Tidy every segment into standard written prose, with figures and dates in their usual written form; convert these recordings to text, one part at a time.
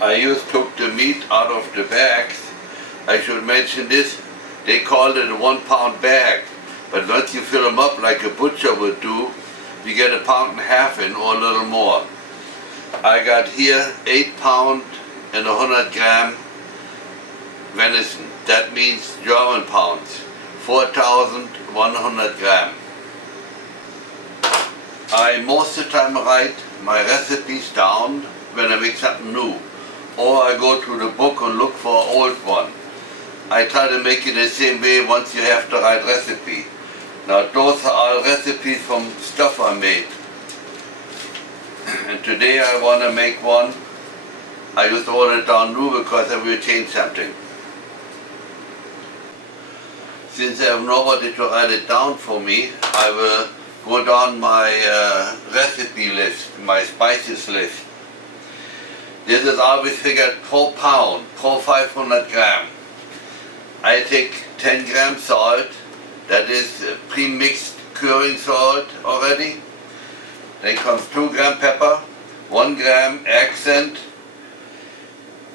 I just took the meat out of the bags. I should mention this, they call it a 1 pound bag, but once you fill them up like a butcher would do, you get 1.5 pounds in or a little more. I got here 8 pound and 100 gram venison. That means German pounds, 4,100 gram. I most of the time write my recipes down when I make something new, or I go to the book and look for an old one. I try to make it the same way once you have the right recipe. Now those are all recipes from stuff I made. And today I want to make one. I just wrote it down new because I will change something. Since I have nobody to write it down for me, I will go down my recipe list, my spices list. This is always figured per pound, per 500 gram. I take 10 gram salt, that is pre-mixed curing salt already. Then comes 2 gram pepper, 1 gram accent,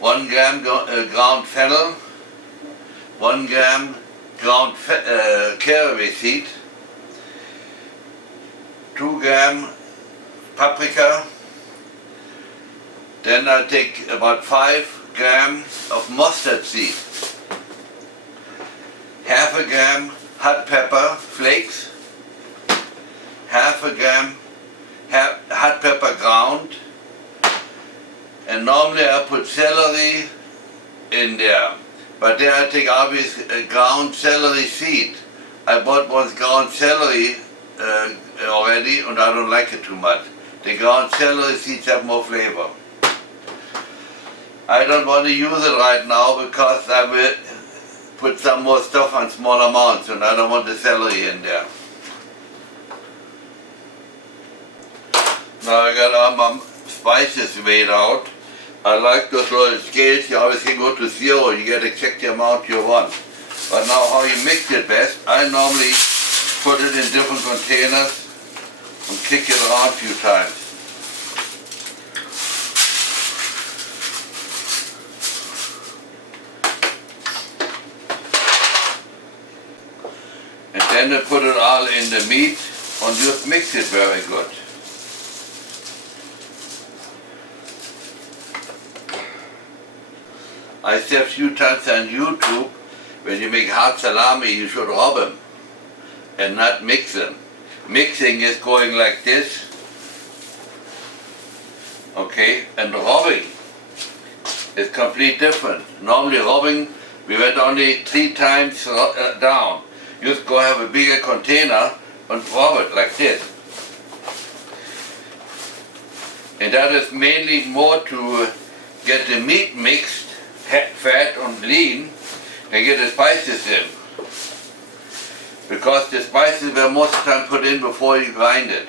1 gram ground fennel, 1 gram ground caraway seed, 2 gram paprika. Then I take about 5 grams of mustard seed, half a gram hot pepper flakes, half a gram hot pepper ground, and normally I put celery in there, but then I take obvious ground celery seed. I bought one ground celery already and I don't like it too much. The ground celery seeds have more flavor. I don't want to use it right now because I will put some more stuff on small amounts and I don't want the celery in there. Now I got all my spices weighed out. I like those little scales. You always can go to 0, you get check the amount you want. But now how you mix it best, I normally put it in different containers and kick it around a few times. And then I put it all in the meat and just mix it very good. I see a few times on YouTube, when you make hard salami, you should rub them and not mix them. Mixing is going like this, okay, and rubbing is completely different. Normally rubbing, we went only 3 times down. You just go have a bigger container and rub it like this. And that is mainly more to get the meat mixed, fat and lean, and get the spices in. Because the spices were most of the time put in before you grind it.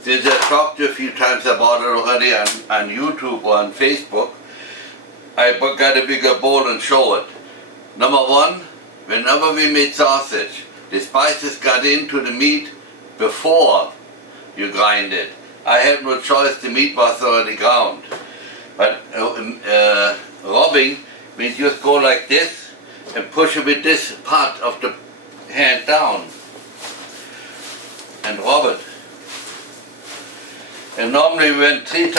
Since I talked a few times about it already on YouTube or on Facebook, I got a bigger bowl and show it. Number 1, whenever we made sausage, the spices got into the meat before you grind it. I had no choice, the meat was already ground. But rubbing means you just go like this and push it with this part of the hand down and rub it. And normally we went 3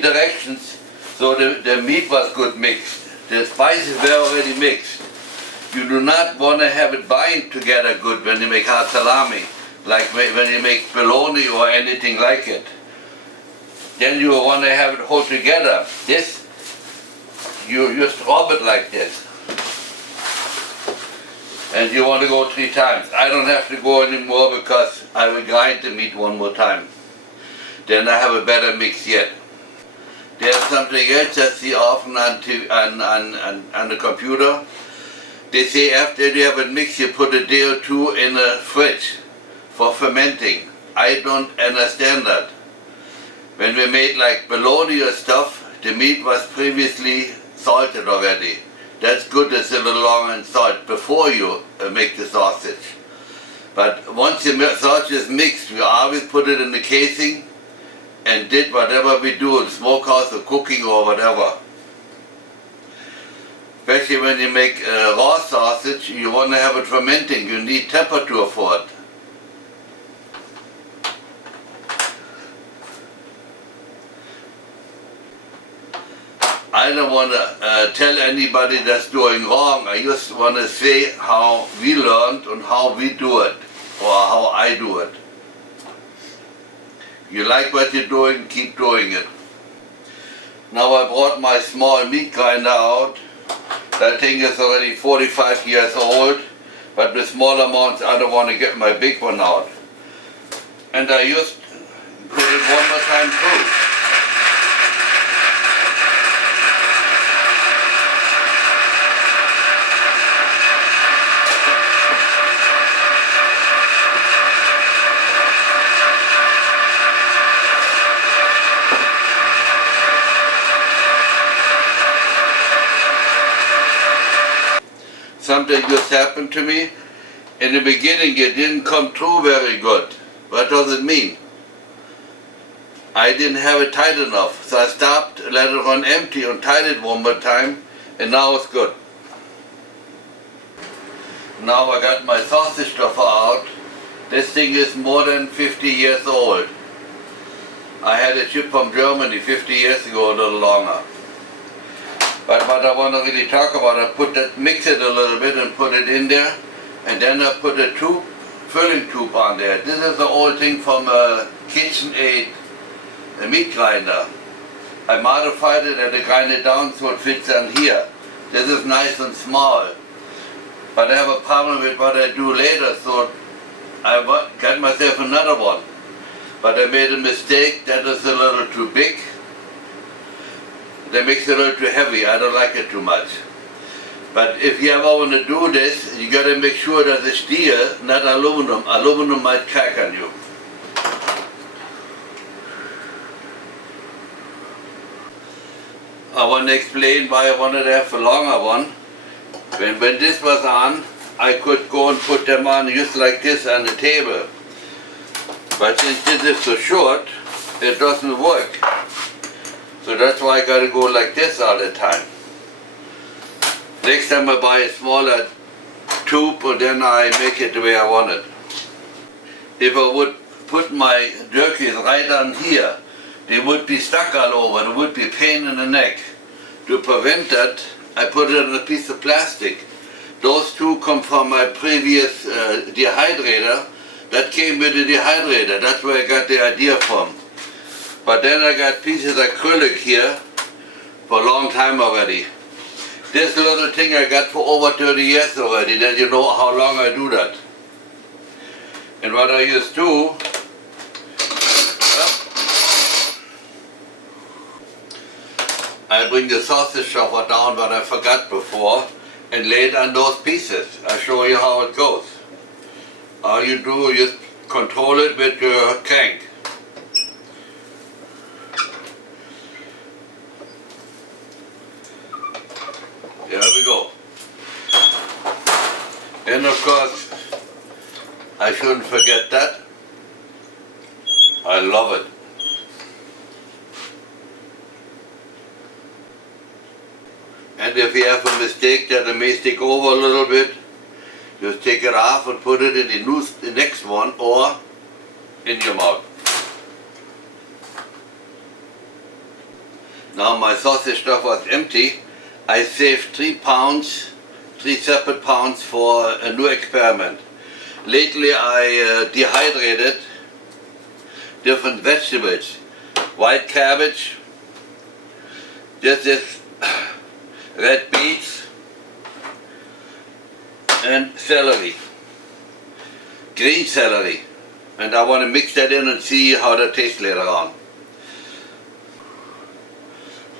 directions, so the meat was good mixed. The spices were already mixed. You do not want to have it bind together good when you make hard salami, like when you make bologna or anything like it. Then you want to have it hold together. This, you just rub it like this. And you want to go 3 times. I don't have to go anymore because I will grind the meat 1 more time. Then I have a better mix yet. There's something else I see often on the computer. They say after you have it mixed, you put a day or 2 in the fridge for fermenting. I don't understand that. When we made like bologna or stuff, the meat was previously salted already. That's good, it's a little longer in salt before you make the sausage. But once the sausage is mixed, we always put it in the casing and did whatever we do in smokehouse or cooking or whatever. Especially when you make raw sausage, you want to have it fermenting. You need temperature for it. I don't want to tell anybody that's doing wrong. I just want to say how we learned and how we do it, or how I do it. You like what you're doing, keep doing it. Now I brought my small meat grinder out. That thing is already 45 years old, but with small amounts I don't want to get my big one out. And I just put it one more time through. Something just happened to me. In the beginning it didn't come through very good. What does it mean? I didn't have it tight enough, so I stopped, let it run empty and tied it one more time, and now it's good. Now I got my sausage stuffer out. This thing is more than 50 years old. I had it shipped from Germany 50 years ago, a little longer. But what I want to really talk about, I mix it a little bit and put it in there, and then I put a filling tube on there. This is the old thing from a KitchenAid, a meat grinder. I modified it and I grind it down so it fits on here. This is nice and small. But I have a problem with what I do later, so I got myself another one. But I made a mistake, that is a little too big. That makes it a little too heavy. I don't like it too much. But if you ever want to do this, you got to make sure that it's steel, not aluminum. Aluminum might crack on you. I want to explain why I wanted to have a longer one. When this was on, I could go and put them on just like this on the table. But since this is so short, it doesn't work. So that's why I got to go like this all the time. Next time I buy a smaller tube and then I make it the way I want it. If I would put my jerkies right on here, they would be stuck all over. There would be a pain in the neck. To prevent that, I put it on a piece of plastic. Those two come from my previous dehydrator. That came with the dehydrator. That's where I got the idea from. But then I got pieces of acrylic here for a long time already. This little thing I got for over 30 years already, then you know how long I do that. And what I used to do, I bring the sausage stuffer down what I forgot before and lay it on those pieces. I'll show you how it goes. All you do is control it with your crank. There we go. And of course, I shouldn't forget that. I love it. And if you have a mistake that it may stick over a little bit, just take it off and put it in the next one or in your mouth. Now my sausage stuffer is empty. I saved 3 pounds, 3 separate pounds for a new experiment. Lately I dehydrated different vegetables. White cabbage, just this red beets, and celery, green celery. And I want to mix that in and see how that tastes later on.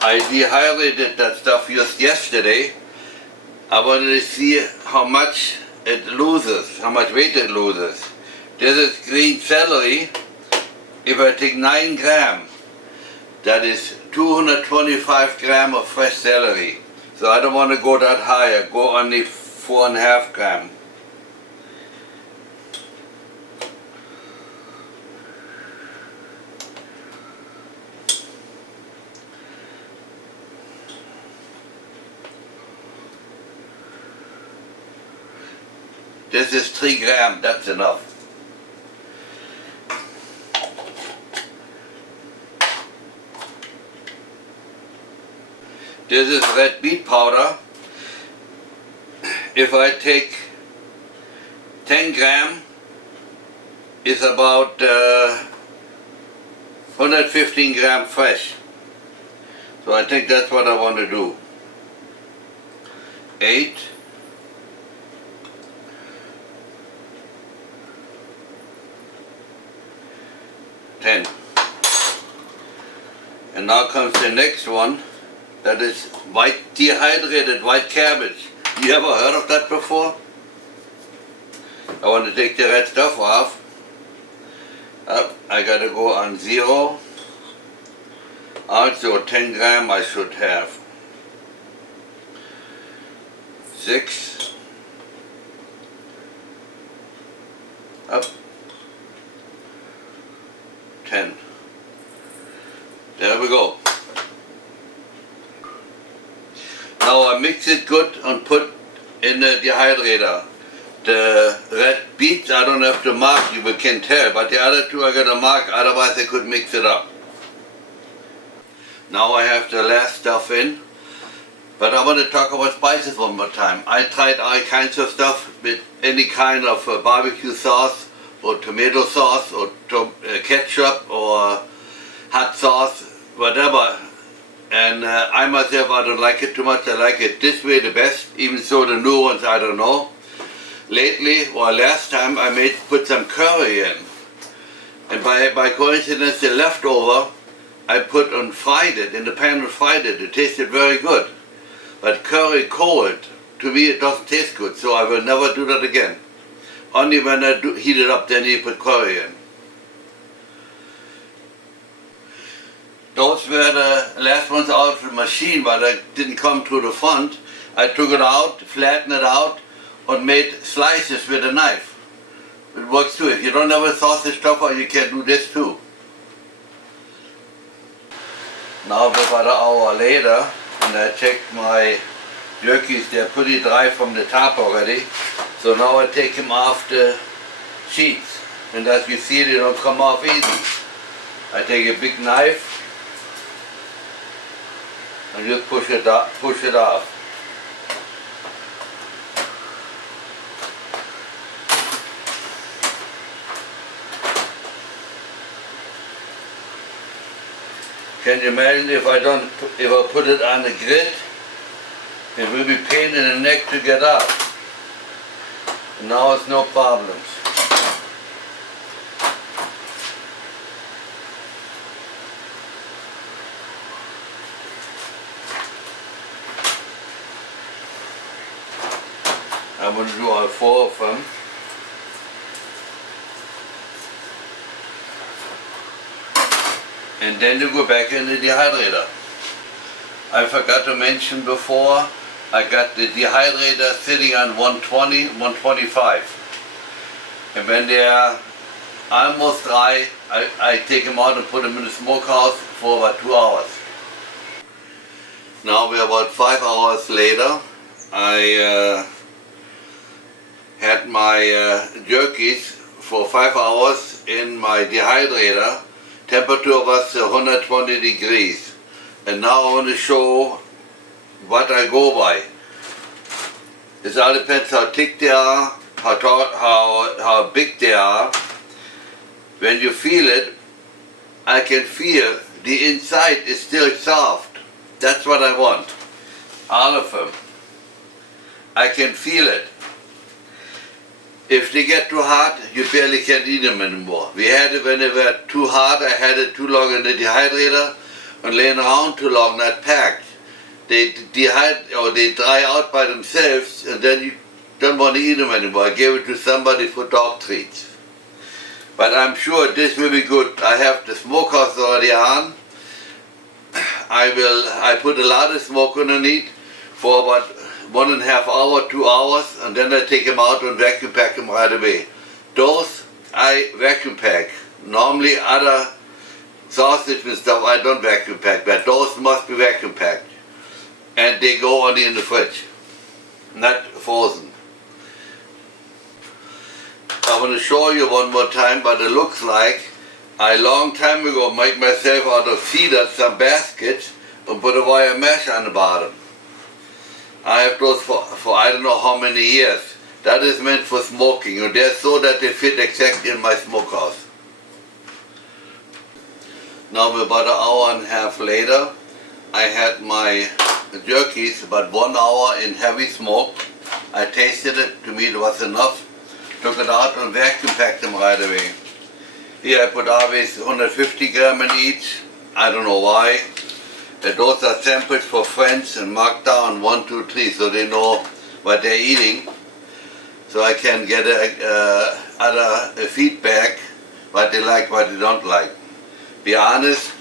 I dehydrated that stuff just yesterday. I wanted to see how much it loses, how much weight it loses. This is green celery. If I take 9 grams, that is 225 grams of fresh celery. So I don't want to go that high, I go only 4.5 grams. This is 3 grams, that's enough. This is red beet powder. If I take 10 gram, it's about 115 gram fresh. So I think that's what I want to do. 8. 10. And now comes the next one. That is white, dehydrated white cabbage. You ever heard of that before? I want to take the red stuff off. I gotta go on 0. Also 10 gram I should have. 6. Up. 10. There we go. Now I mix it good and put in the dehydrator. The red beets I don't have to mark, you can tell, but the other two I got to mark, otherwise I could mix it up. Now I have the last stuff in, but I want to talk about spices one more time. I tried all kinds of stuff with any kind of barbecue sauce or tomato sauce or ketchup or hot sauce, whatever. And I myself, I don't like it too much. I like it this way the best, even so the new ones I don't know. Lately, or last time, I put some curry in. And by coincidence, the leftover, I put and fried it, in the pan and fried it. It tasted very good. But curry cold, to me it doesn't taste good, so I will never do that again. Only when I heat it up, then you put curry in. Those were the last ones out of the machine, but I didn't come to the front. I took it out, flattened it out, and made slices with a knife. It works too. If you don't have a sausage chopper, you can do this too. Now about an hour later, and I checked my jerkies, they're pretty dry from the top already. So now I take them off the sheets. And as you see, they don't come off easy. I take a big knife and just push it off. Can you imagine if I put it on the grid, it will be pain in the neck to get out. Now it's no problems. I'm going to do all 4 of them. And then you go back in the dehydrator. I forgot to mention before, I got the dehydrator sitting on 120, 125. And when they are almost dry, I take them out and put them in the smokehouse for about 2 hours. Now we're about 5 hours later. I had my jerkies for 5 hours in my dehydrator. Temperature was 120 degrees. And now I want to show what I go by. It all depends how thick they are, how big they are. When you feel it, I can feel the inside is still soft. That's what I want. All of them. I can feel it. If they get too hot, you barely can eat them anymore. We had it when they were too hot, I had it too long in the dehydrator, and laying around too long, not packed. They dry out by themselves, and then you don't want to eat them anymore. I gave it to somebody for dog treats. But I'm sure this will be good. I have the smokehouse already on. I put a lot of smoke underneath for about 1.5 hours, 2 hours, and then I take them out and vacuum pack them right away. Those I vacuum pack. Normally other sausage and stuff I don't vacuum pack, but those must be vacuum packed. And they go only in the fridge, not frozen. I want to show you one more time what it looks like. I long time ago made myself out of cedar some baskets and put a wire mesh on the bottom. I have those for I don't know how many years. That is meant for smoking, and they're so that they fit exactly in my smokehouse. Now about an hour and a half later, I had my jerkies about 1 hour in heavy smoke. I tasted it, to me it was enough. Took it out and vacuum packed them right away. Here I put always 150 gram in each. I don't know why. Those are samples for friends and marked down 1, 2, 3 so they know what they're eating. So I can get other feedback, what they like, what they don't like. Be honest,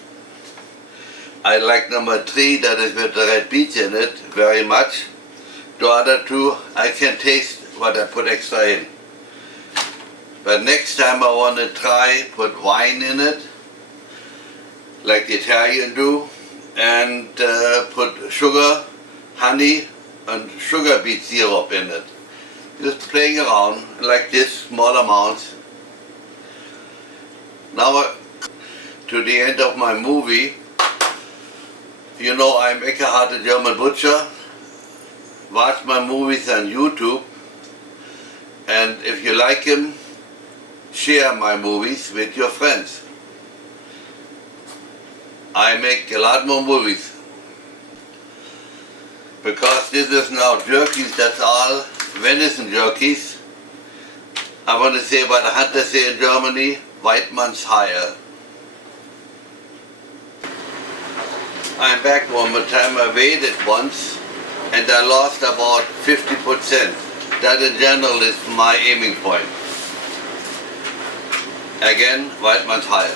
I like number 3, that is with the red beets in it, very much. The other 2, I can taste what I put extra in. But next time I want to try put wine in it, like the Italian do, and put sugar, honey, and sugar beet syrup in it. Just playing around like this, small amounts. Now to the end of my movie. You know I'm Eckkehard, the German butcher. Watch my movies on YouTube, and if you like them, share my movies with your friends. I make a lot more movies. Because this is now jerkies, that's all venison jerkies. I want to say what the hunters say in Germany, white man's hire. I'm back one more time. I weighed it once and I lost about 50%. That in general is my aiming point. Again, white man's hire.